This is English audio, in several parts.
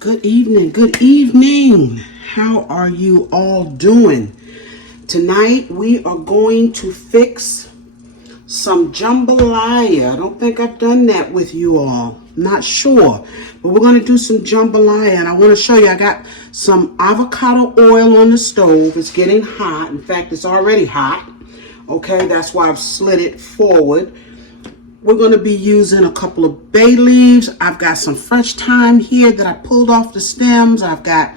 Good evening, good evening. How are you all doing? Tonight we are going to fix some jambalaya. I don't think I've done that with you all. Not sure. But we're going to do some jambalaya, and I want to show you. I got some avocado oil on the stove. It's getting hot. In fact, it's already hot. Okay, that's why I've slid it forward. We're going to be using a couple of bay leaves. I've got some fresh thyme here that I pulled off the stems. I've got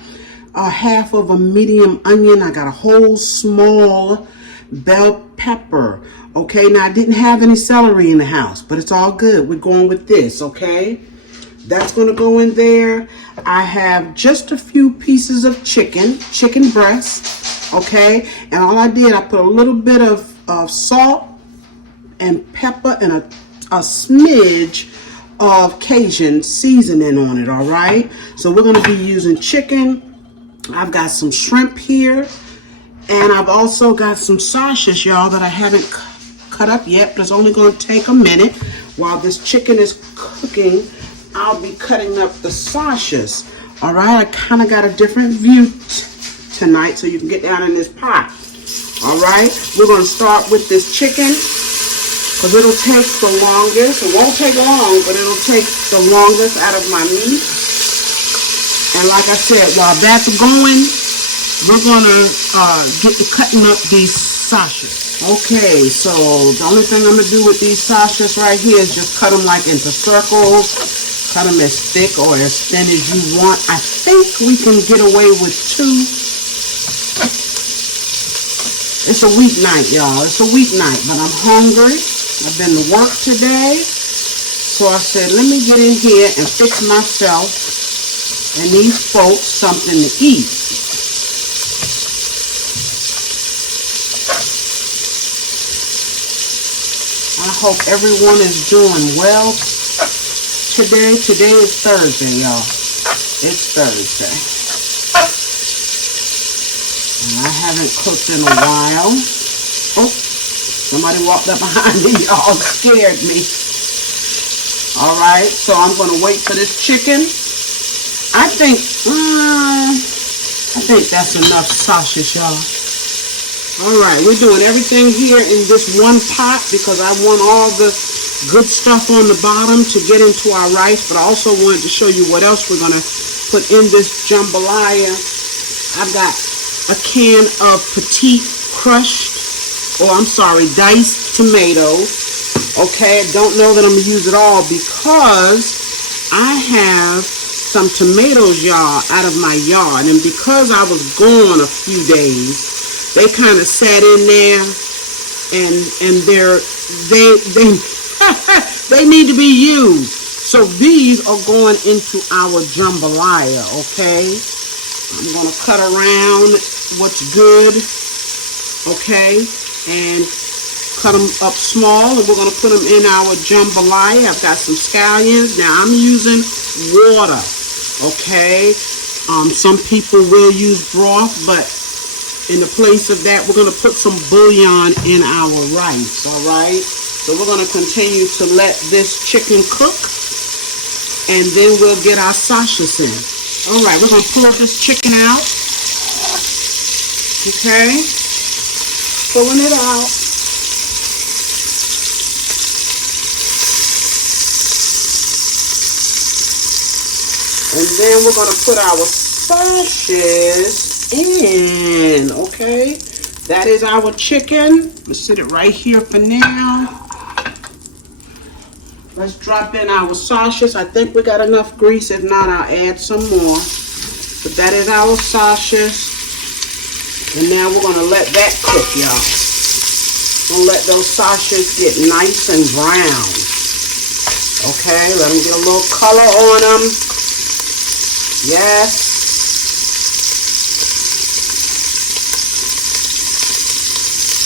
a half of a medium onion. I got a whole small bell pepper. Okay, now I didn't have any celery in the house, but it's all good. We're going with this, okay? That's going to go in there. I have just a few pieces of chicken breast, okay? And all I did, I put a little bit of salt and pepper and a smidge of Cajun seasoning on it, all right? So we're going to be using chicken. I've got some shrimp here, and I've also got some sausages, y'all, that I haven't cut up yet, but it's only going to take a minute. While this chicken is cooking, I'll be cutting up the sausages, all right? I kind of got a different view tonight, so you can get down in this pot, all right? We're going to start with this chicken, because it'll take the longest. It won't take long, but it'll take the longest out of my meat. And like I said, while that's going, we're going to get to cutting up these sausages. Okay, so the only thing I'm going to do with these sausages right here is just cut them like into circles. Cut them as thick or as thin as you want. I think we can get away with 2. It's a weeknight, y'all. It's a weeknight, but I'm hungry. I've been to work today, so I said, let me get in here and fix myself and these folks something to eat. I hope everyone is doing well today. Today is Thursday, y'all. It's Thursday. And I haven't cooked in a while. Oh. Somebody walked up behind me, y'all, scared me. All right, so I'm going to wait for this chicken. I think that's enough sausage, y'all. All right, we're doing everything here in this one pot because I want all the good stuff on the bottom to get into our rice, but I also wanted to show you what else we're going to put in this jambalaya. I've got a can of petite crushed, diced tomatoes. Okay, I don't know that I'm going to use it all because I have some tomatoes, y'all, out of my yard. And because I was gone a few days, they kind of sat in there and they need to be used. So these are going into our jambalaya, okay? I'm going to cut around what's good, okay? And cut them up small, and we're going to put them in our jambalaya. I've got some scallions. Now I'm using water, okay? Some people will use broth, but in the place of that, we're going to put some bouillon in our rice, all right? So we're going to continue to let this chicken cook, and then we'll get our sausages in. All right, we're going to pull this chicken out, okay? Pulling it out. And then we're going to put our sausages in, okay? That is our chicken. Let's sit it right here for now. Let's drop in our sausages. I think we got enough grease. If not, I'll add some more. But that is our sausages. And now we're going to let that cook, y'all. We're going to let those sausages get nice and brown. Okay, let them get a little color on them. Yes.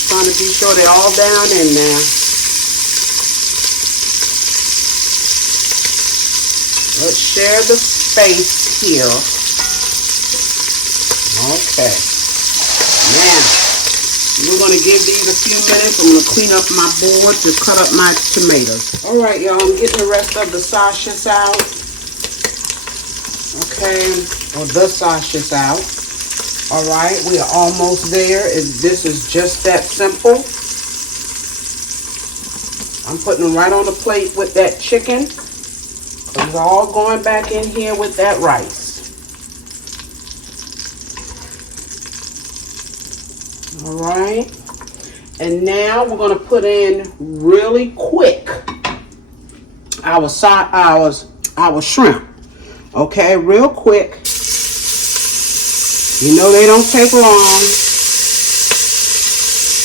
Trying to be sure they're all down in there. Let's share the space here. Okay. Now, we're going to give these a few minutes. I'm going to clean up my board to cut up my tomatoes. All right, y'all, I'm getting the rest of the sausages out. Okay, or the sausages out. All right, we are almost there. This is just that simple. I'm putting them right on the plate with that chicken. It's all going back in here with that rice. All right. And now we're going to put in really quick our shrimp. Okay, real quick. You know they don't take long.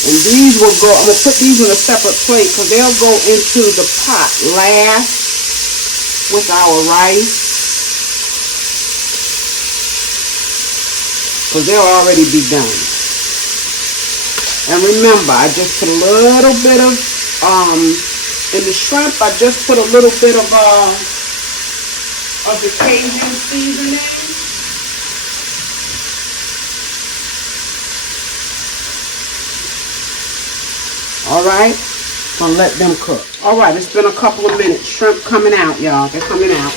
And these will go, I'm going to put these in a separate plate because they'll go into the pot last with our rice. Because they'll already be done. And remember, I just put a little bit of, in the shrimp, I just put a little bit of the Cajun seasoning. All right, gonna let them cook. All right, it's been a couple of minutes. Shrimp coming out, y'all. They're coming out.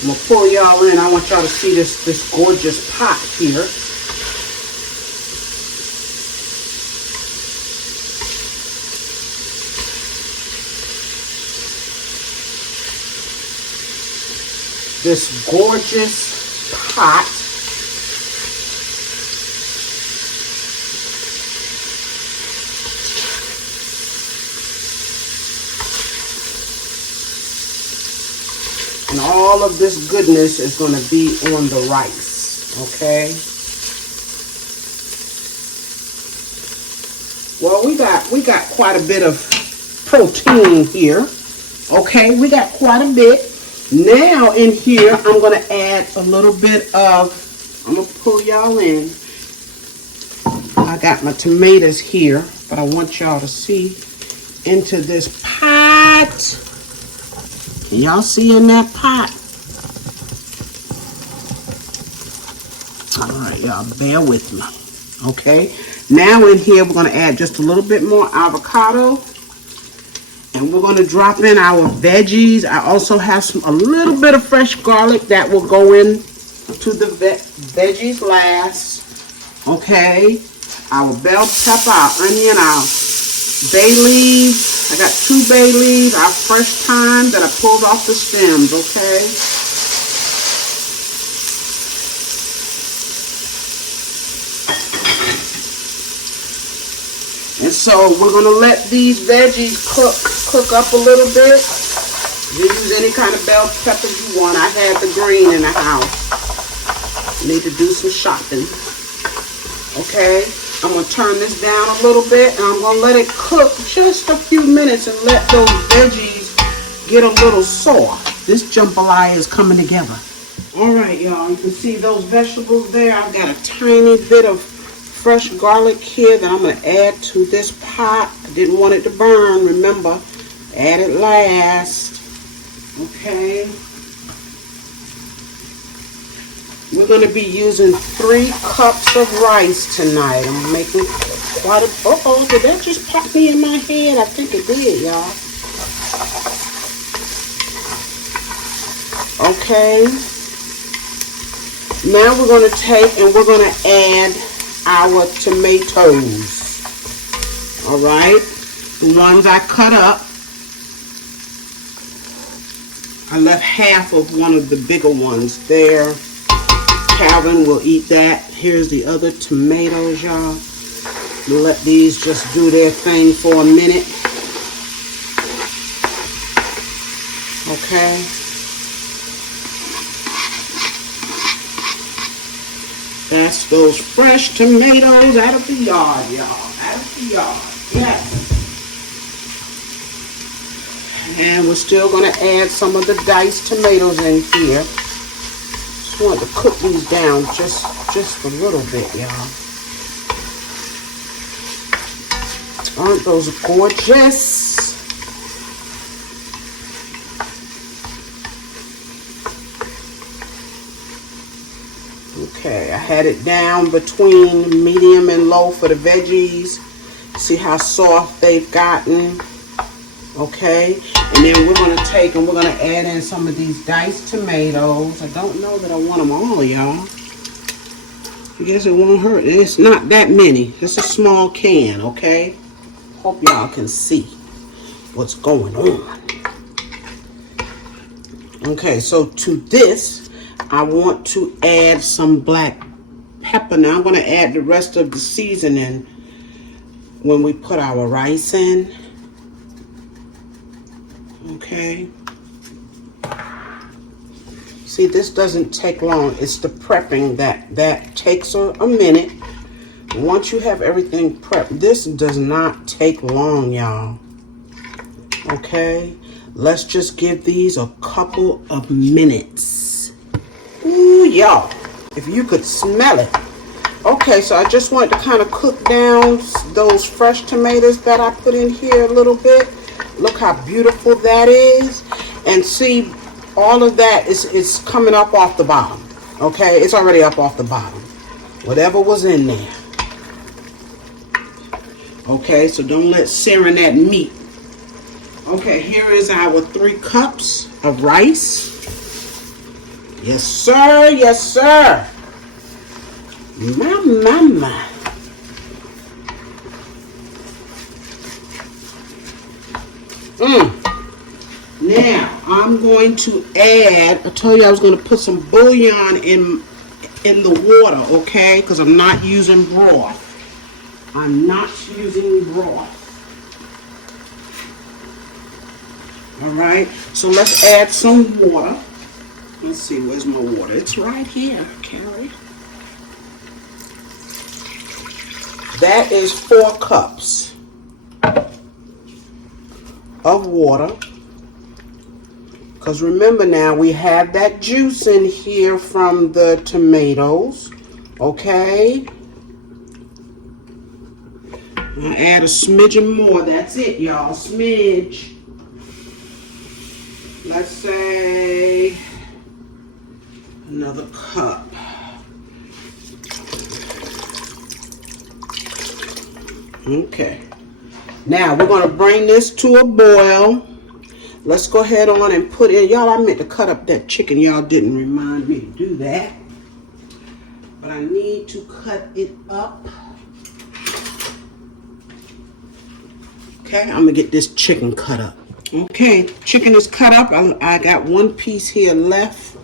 I'm gonna pull y'all in. I want y'all to see this gorgeous pot here. This gorgeous pot. And all of this goodness is going to be on the rice, okay? Well, we got quite a bit of protein here, okay? We got quite a bit. Now in here, I'm going to add a little bit of, I'm going to pull y'all in. I got my tomatoes here, but I want y'all to see into this pot. Y'all see in that pot? All right, y'all, bear with me. Okay, now in here, we're going to add just a little bit more avocado. And we're going to drop in our veggies. I also have a little bit of fresh garlic that will go in to the veggies last. Okay, our bell pepper, our onion, our bay leaves. I got 2 bay leaves, our fresh thyme that I pulled off the stems, okay? And so we're going to let these veggies cook up a little bit. You use any kind of bell pepper you want. I have the green in the house. Need to do some shopping. Okay? I'm going to turn this down a little bit, and I'm going to let it cook just a few minutes and let those veggies get a little soft. This jambalaya is coming together. All right, y'all. You can see those vegetables there. I've got a tiny bit of fresh garlic here that I'm going to add to this pot. I didn't want it to burn. Remember, add it last. Okay. We're going to be using 3 cups of rice tonight. I'm making quite a... Uh-oh, did that just pop me in my head? I think it did, y'all. Okay. Now we're going to take and we're going to add our tomatoes. All right. The ones I cut up. I left half of one of the bigger ones there. Calvin will eat that. Here's the other tomatoes, y'all. Let these just do their thing for a minute. Okay. That's those fresh tomatoes out of the yard, y'all. Out of the yard. Yes. And we're still going to add some of the diced tomatoes in here. Just want to cook these down just a little bit, y'all. Aren't those gorgeous? Okay, I had it down between medium and low for the veggies. See how soft they've gotten. Okay, And then we're going to take and we're going to add in some of these diced tomatoes. I don't know that I want them all, y'all. I guess it won't hurt. It's not that many. It's a small can, okay? Hope y'all can see what's going on. Okay, so to this, I want to add some black pepper. Now I'm going to add the rest of the seasoning when we put our rice in. Okay. See, this doesn't take long. It's the prepping that takes a minute. Once you have everything prepped, this does not take long, y'all. Okay. Let's just give these a couple of minutes. Ooh, y'all. If you could smell it. Okay, so I just want to kind of cook down those fresh tomatoes that I put in here a little bit. Look how beautiful that is. And see, all of that is coming up off the bottom. Okay, it's already up off the bottom. Whatever was in there. Okay, so don't let searing that meat. Okay, here is our 3 cups of rice. Yes, sir. Yes, sir. My. Now, I'm going to add, I told you I was going to put some bouillon in the water, okay? Because I'm not using broth. I'm not using broth. All right, so let's add some water. Let's see, where's my water? It's right here, Carrie. That is 4 cups of water. Because remember now, we have that juice in here from the tomatoes. Okay. I'll add a smidgen more. That's it, y'all. Smidge. Let's say another cup. Okay. Now we're going to bring this to a boil. Let's go ahead on and put in. Y'all, I meant to cut up that chicken. Y'all didn't remind me to do that. But I need to cut it up. Okay, I'm going to get this chicken cut up. Okay, chicken is cut up. I got 1 piece here left.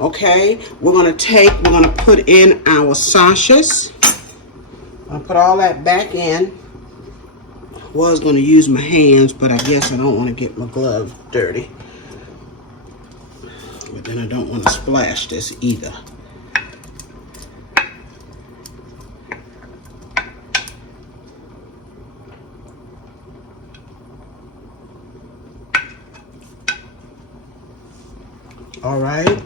Okay, we're going to put in our sausages. I'll put all that back in. Was going to use my hands, but I guess I don't want to get my gloves dirty. But then I don't want to splash this either. All right,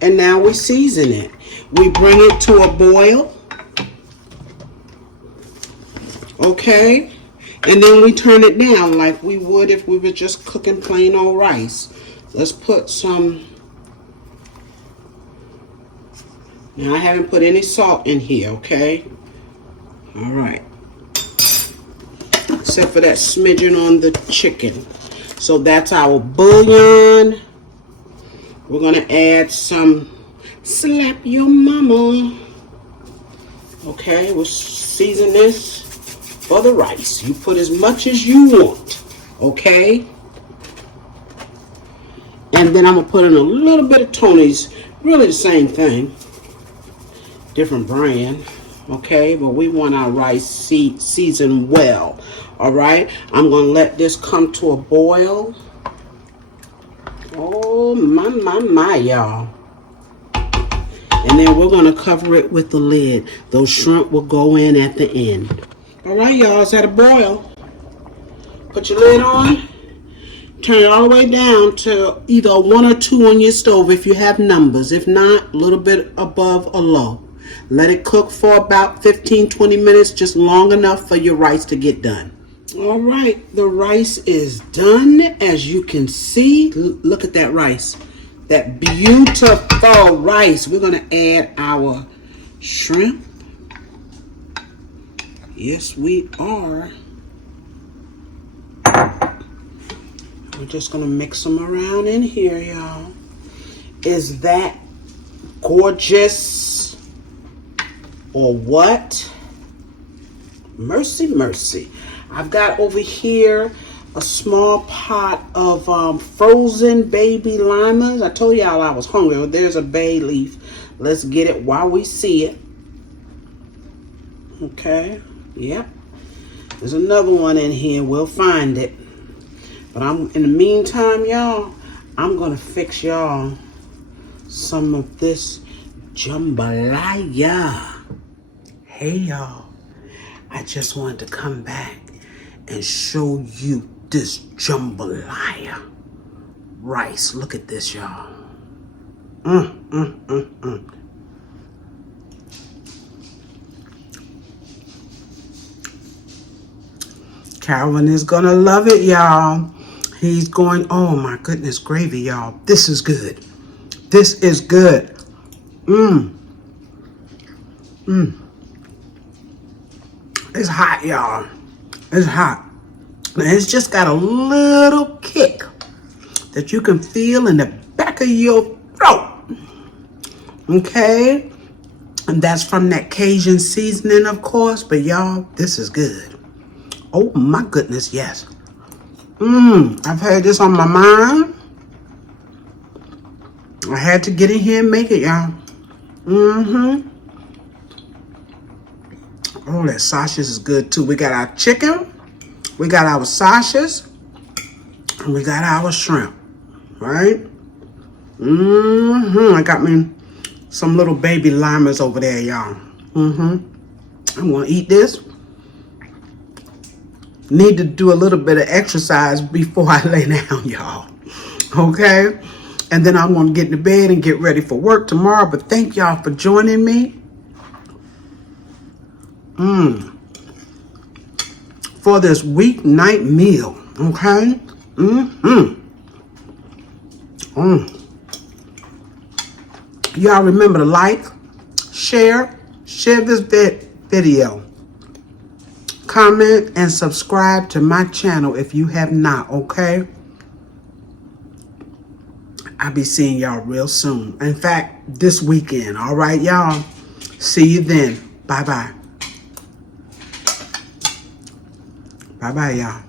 and now we season it. We bring it to a boil. Okay. And then we turn it down like we would if we were just cooking plain old rice. Let's put some. Now I haven't put any salt in here, okay? All right. Except for that smidgen on the chicken. So that's our bouillon. We're going to add some slap your mama. Okay, we'll season this. For the rice, you put as much as you want, okay? And then I'm gonna put in a little bit of Tony's, really the same thing, different brand, okay? But we want our rice seasoned well, all right? I'm gonna let this come to a boil. Oh my, y'all. And then we're gonna cover it with the lid. Those shrimp will go in at the end. All right, y'all, it's at a boil. Put your lid on. Turn it all the way down to either 1 or 2 on your stove if you have numbers. If not, a little bit above or low. Let it cook for about 15-20 minutes, just long enough for your rice to get done. All right, the rice is done. As you can see, look at that rice. That beautiful rice. We're going to add our shrimp. Yes, we are. We're just gonna mix them around in here, y'all. Is that gorgeous or what? Mercy, mercy. I've got over here a small pot of frozen baby limas. I told y'all I was hungry. Well, there's a bay leaf. Let's get it while we see it. Okay, yep. There's another one in here. We'll find it. But in the meantime, y'all, I'm gonna fix y'all some of this jambalaya. Hey, y'all. I just wanted to come back and show you this jambalaya rice. Look at this, y'all. Calvin is gonna love it, y'all. He's going, oh my goodness, gravy, y'all. This is good. This is good. It's hot, y'all. It's hot. And it's just got a little kick that you can feel in the back of your throat. Okay? And that's from that Cajun seasoning, of course. But y'all, this is good. Oh my goodness, yes. I've had this on my mind. I had to get in here and make it, y'all. Oh, that sausage is good too. We got our chicken, we got our sausage, and we got our shrimp, right? I got me some little baby limas over there, y'all. I'm gonna eat this. Need to do a little bit of exercise before I lay down, y'all. Okay? And then I'm gonna get into bed and get ready for work tomorrow. But thank y'all for joining me. For this weeknight meal, okay? Y'all remember to like, share this video, comment, and subscribe to my channel if you have not, okay? I'll be seeing y'all real soon. In fact, this weekend, all right, y'all? See you then. Bye-bye. Bye-bye, y'all.